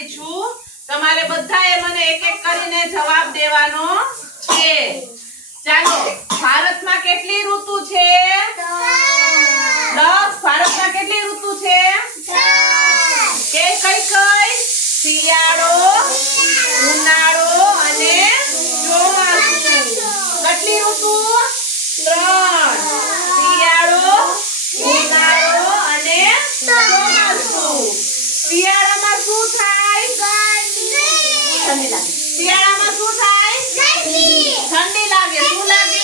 આપવાની છું. તમારે બધાએ મને એક એક કરીને જવાબ દેવાનો છે. ચાલો, ભારતમાં કેટલી ઋતુ છે દસ ભારતમાં કેટલી ઋતુ છે કે કઈ કઈ શિયાળો ઉનાળો અને ચોમાસું કેટલી ઋતુ ત્રણ શિયાળો ઉનાળો અને ચોમાસું શિયાળામાં શું થાય ઠંડી લાગે. શિયાળામાં શું થાય? ઠંડી. લાગે. શું લાગે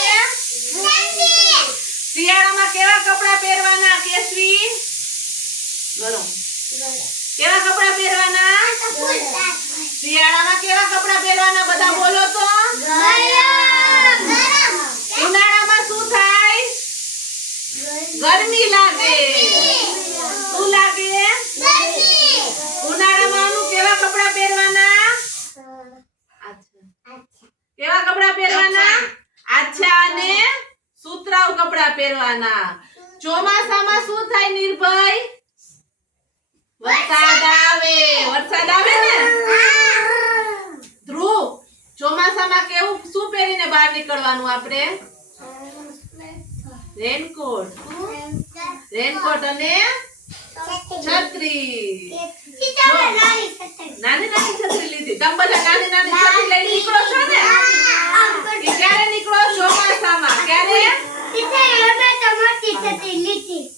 શિયાળામાં કેવા કપડા પહેરવાના કેસવી ગરમ કેવા કપડા પહેરવાના? શિયાળામાં કેવા કપડા પહેરવાના? બધા બોલો તો. ઉનાળામાં શું થાય? ગરમી લાગે શું લાગે ઉનાળામાં અનુ કેવા કપડા પહેરવાના કેવા કપડા પહેરવાના? આછા. અને સુતરાઉ કપડા પહેરવાના. ચોમાસામાં શું થાય નિર્ભય? વરસાદ આવે. વરસાદ આવે ને? ધ્રુવ ચોમાસામાં કેવું શું પહેરીને બહાર નીકળવાનું આપણે? રેનકોટ. રેનકોટ. અને છત્રી. તમે બધા નાની નાની છોકરી લઈ નીકળો છો ને? એ ક્યારે નીકળો ચોમાસામાં ક્યારે?